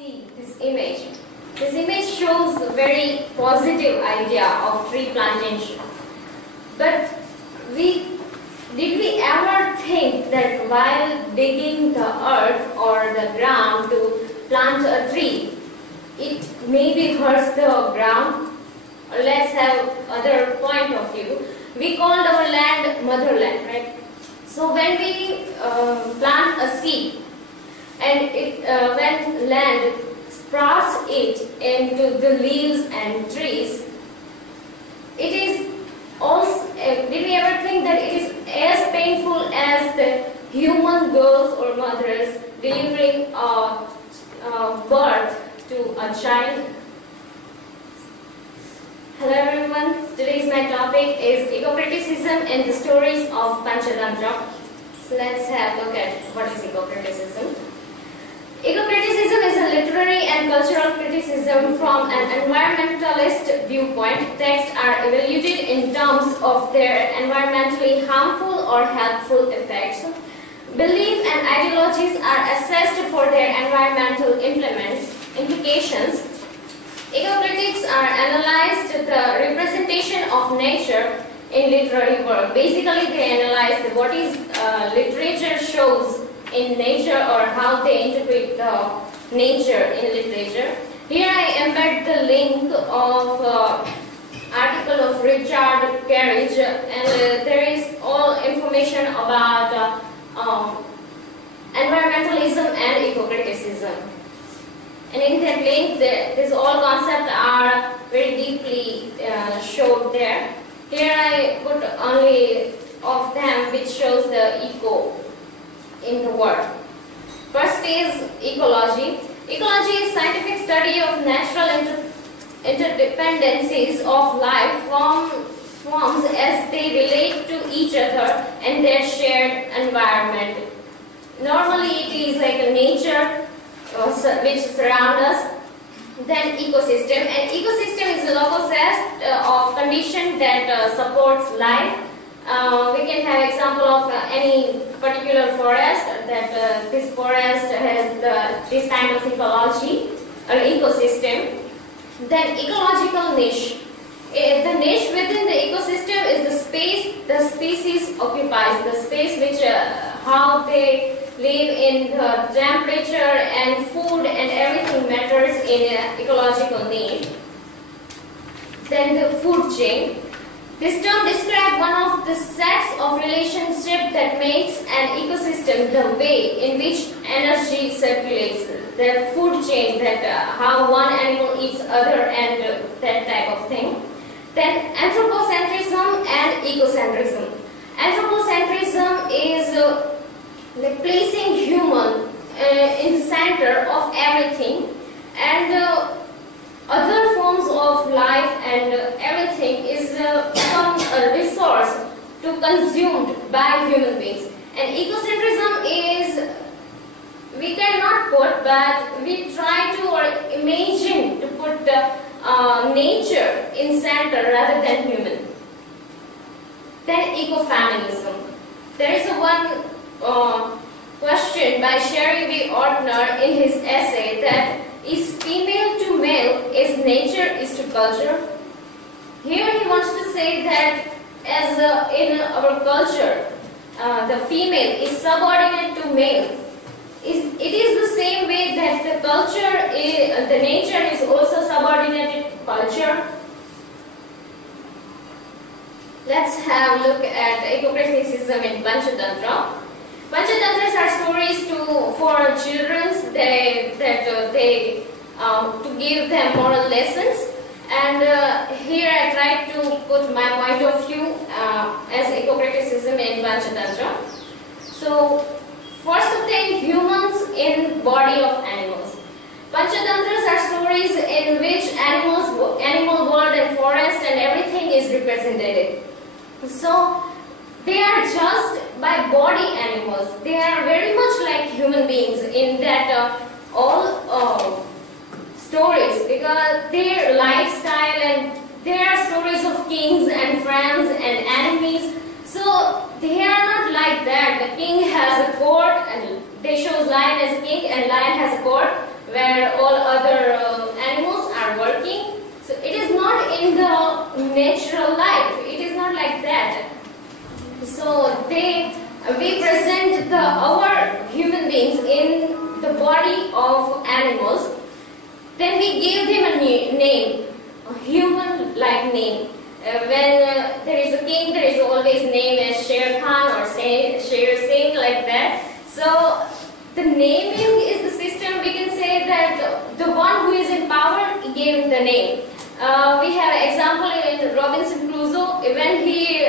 see this image. This image shows a very positive idea of tree plantation. But did we ever think that while digging the earth or the ground to plant a tree, it maybe hurts the ground? Let's have other point of view. We called our land motherland, right? So when we plant a seed and when land sprouts it into the leaves and trees, it is also, did we ever think that it is as painful as the human girls or mothers delivering birth to a child? Hello everyone, today's my topic is Ecocriticism and the stories of Panchatantra. So let's have a look at what is Ecocriticism. Ecocriticism is a literary and cultural criticism from an environmentalist viewpoint. Texts are evaluated in terms of their environmentally harmful or helpful effects. Beliefs and ideologies are assessed for their environmental implications. Ecocritics are analyzed the representation of nature in literary work. Basically, they analyze what is literature shows in nature or how they interpret the nature in literature. Here I embed the link of article of Rayjada and there is all information about environmentalism and ecocriticism. And in that link, these all concepts are very deeply showed there. Here I put only of them which shows the eco in the word. First is ecology. Ecology is scientific study of natural interdependencies of life forms as they relate to each other and their shared environment. Normally it is like a nature which surrounds us. Then ecosystem. An ecosystem is a local set of condition that supports life. We can have example of any particular forest that this forest has this kind of ecology or ecosystem. Then ecological niche. The niche within the ecosystem is the space the species occupies, the space which how they live in the temperature and food and everything matters in ecological need. Then the food chain. This term describes one of the sets of relationship that makes an ecosystem the way in which energy circulates. The food chain, that how one animal eats other and that type of thing. Then anthropocentrism and ecocentrism. Anthropocentrism is like placing human in the center of everything, and other forms of life and everything is become a resource to consumed by human beings. And ecocentrism is, we cannot put, but we try to or imagine to put nature in center rather than human. Then ecofeminism. There is one question by Sherry V. Ortner in his essay that is female to male, is nature is to culture. Here he wants to say that as in our culture, the female is subordinate to male. It is the same way that the culture, the nature is also subordinated to culture. Let's have a look at ecocriticism in Panchatantra. Panchantantras are stories for children to give them moral lessons. And here I try to put my point of view as ecocriticism in Panchatantra. So first thing, humans in body of animals. Panchantantras are stories in which animal world and forest and everything is represented. So they are just by body animals. They are very much like human beings in that all stories, because their lifestyle and there are stories of kings and friends and enemies. So they are not like that. The king has a court and they show lion as a king and lion has a court where all of animals. Then we gave them a name, a human-like name. When there is a king, there is always name as Sher Khan or Sher Singh, like that. So the naming is the system. We can say that the one who is in power gave the name. We have an example in Robinson Crusoe when he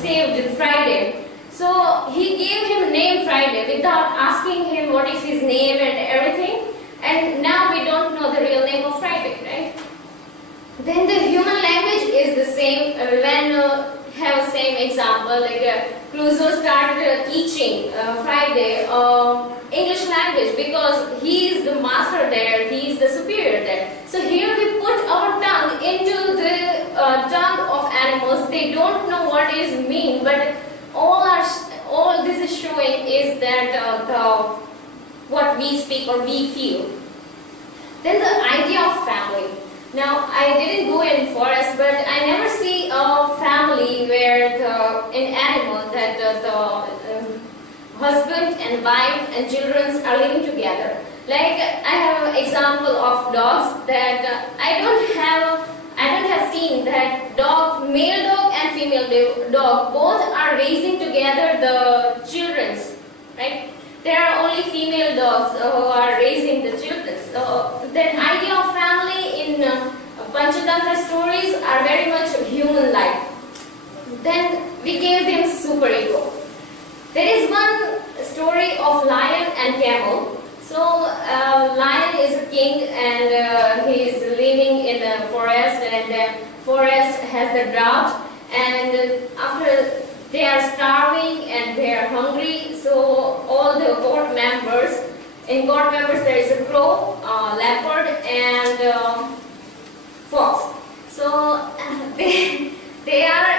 saved Friday. So he gave him name Friday without asking him what is his name and everything. And now we don't know the real name of Friday, right? Then the human language is the same. When have same example, like Crusoe started teaching Friday English language because he is the master there, he is the superior there. So here we put our tongue into the tongue of animals. They don't know what is mean, but all this is showing is that what we speak or we feel. Then the idea of family. Now, I didn't go in forest, but I never see a family where in animal that the husband and wife and children are living together. Like I have an example of dogs that I don't have seen that male dog and female dog both are raising together the children, right? There are only female dogs who are raising the children. So the idea of family in Panchatantra stories are very much human-like. Then we gave them superego. There is one story of lion and camel. So lion is a king and he is living in the forest, and the forest has the drought, and after they are starving and they are hungry, so all the court members, there is a crow, leopard and fox. So they are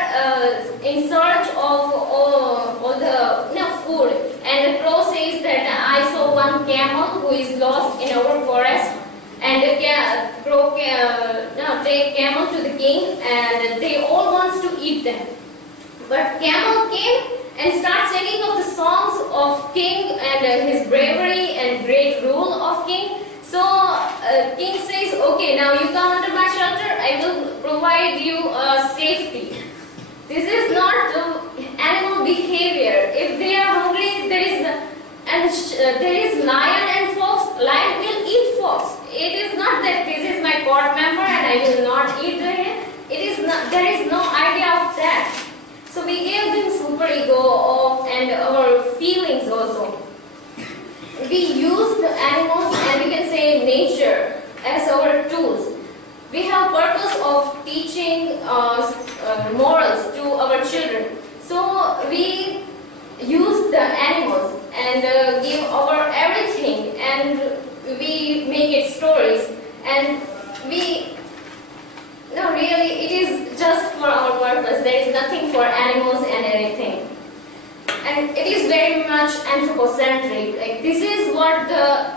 in search of all the food, and the crow says that I saw one camel who is lost in our forest, and the crow take camel to the king, and they all wants to eat them. But camel came and started singing of the songs of king and his bravery and great rule of king. So king says, okay, now you come under my shelter, I will provide you safety. This is not animal behavior. If they are hungry, there is lion and fox. Lion will eat fox. It is not that this is my court member and I will not eat him. It is not. There is no idea of that. So we gave them superego and our feelings also. We use the animals and we can say nature as our tools. We have purpose of teaching morals to our children. So we use the animals and give our everything, and we make it stories, and really it is just for our purpose. There is nothing for animals and anything. And it is very much anthropocentric. Like this is what the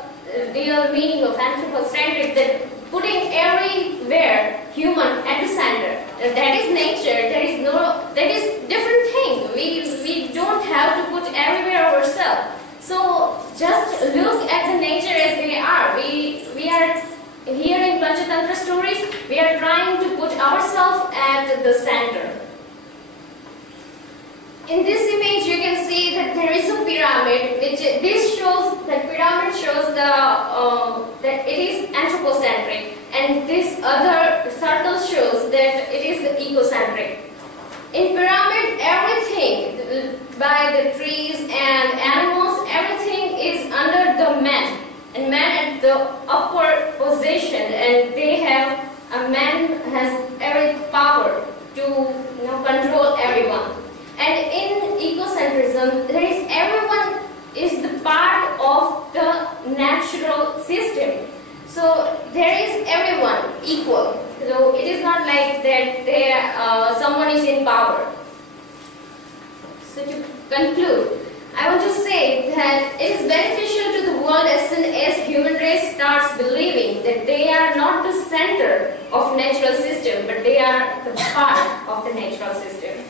real meaning of anthropocentric, that putting everywhere human at the center. That is nature. That is different thing. We don't have to put everywhere ourselves. So just look at the nature as they are. We are here in Panchatantra stories. We are trying to put ourselves at the center. In this image, you can see that there is a pyramid, which this shows that pyramid shows that it is anthropocentric, and this other circle shows that it is ecocentric. In pyramid, everything by the trees and animals, everything is under the man, and man at the upper position, and a man has every power to control everyone. And in ecocentrism, everyone is the part of the natural system. So there is everyone equal. So it is not like that someone is in power. So to conclude, I want to say that it is beneficial to the world as soon as human race starts believing that they are not the center of natural system, but they are the part of the natural system.